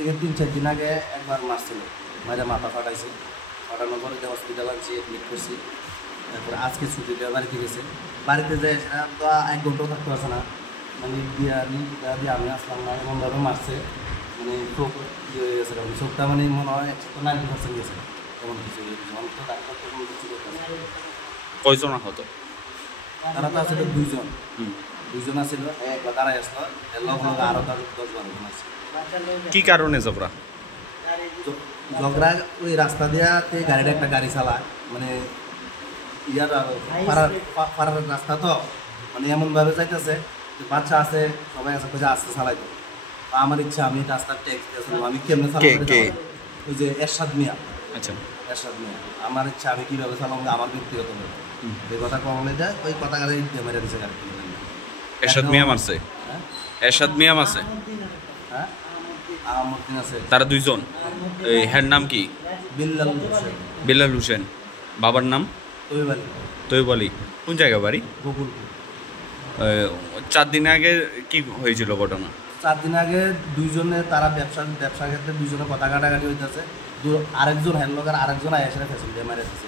থেকে 3-4 দিন আগে একবার মারছিল, মাঝে মাথা ফাটাইছে, ফাটানোর পরে হসপিটাল আনছি, অ্যাডমিট করছি। তারপরে আজকে ছুটিটা বাড়িতে গেছে, বাড়িতে যাই তো 1 ঘন্টাও থাকতে পারছে না, মানে দিয়ে আমি আসলাম না, এমনভাবে মারছে মানে চোখ ইয়ে হয়ে গেছে, চোখটা মানে মনে হয় 90% গেছে, এমন কিছু তো ডাক্তার তো কোনো কিছু করতে পারে। কয়জন আহত? তারা তো আসলে 2জন আসছিল, একবার দাঁড়াই আসলো, আরও 10-12 জন আছে। কি কারণে ঝগড়া? ঝগড়া ওই রাস্তা দিয়া গাড়িটা একটা গাড়ি চালায়, মানে ইয়ার পাড়ার রাস্তা তো, মানে এমনভাবে যাইতেছে বাচ্চা আছে, সবাই আছে, কোথায় আসতে চালাইতো। আমার ইচ্ছা আমি রাস্তার ট্যাক্স দিয়েছিলাম, আমি কেমনে চালাবো? ওই যে এরশাদ মিয়া। আচ্ছা, এরশাদ মিয়া, আমার ইচ্ছা আমি কীভাবে চালাবো, আমার ব্যক্তিগত এই কথা কমলে যায়, ওই কথা গাড়ি মেরে দিচ্ছে গাড়ি। এরশাদ মিয়া মারছে? এরশাদ মিয়া মারছে? হ্যাঁ, আহমদ্দিন আছে। তারা 2 জন। এই হ্যার নাম কি? বিল্লাল হোসেন। বিল্লাল হোসেন। বাবার নাম? তৈব আলী। কোন জায়গা বাড়ি? গোকুলপুর। 4 দিন আগে কি হয়েছিল ঘটনা? 4 দিন আগে 2 জনে তারা ব্যবসা ক্ষেত্রে 2 জনে কথা কাটাকাটি হইতেছে, আরেকজন হ্যান্ডলকার আরেকজন আয়েসের ফেসিলিটি মারে দিচ্ছে।